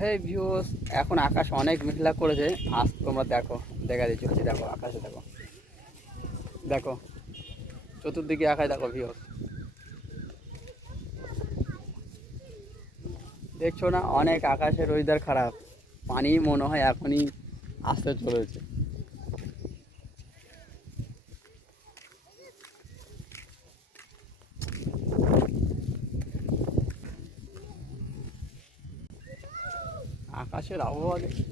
হেই views, এখন আকাশ অনেক মেঘলা করেছে। আজ তোমরা দেখো, দেখা দিচ্ছি হচ্ছে, দেখো আকাশে, দেখো দেখো চতুর্দিকে আকাশ দেখো ভিউস, দেখছো না? অনেক আকাশের ওয়েদার খারাপ। পানি মনে হয় এখনই আসতে চলেছে। আকাশের আবহাওয়া দেখছো?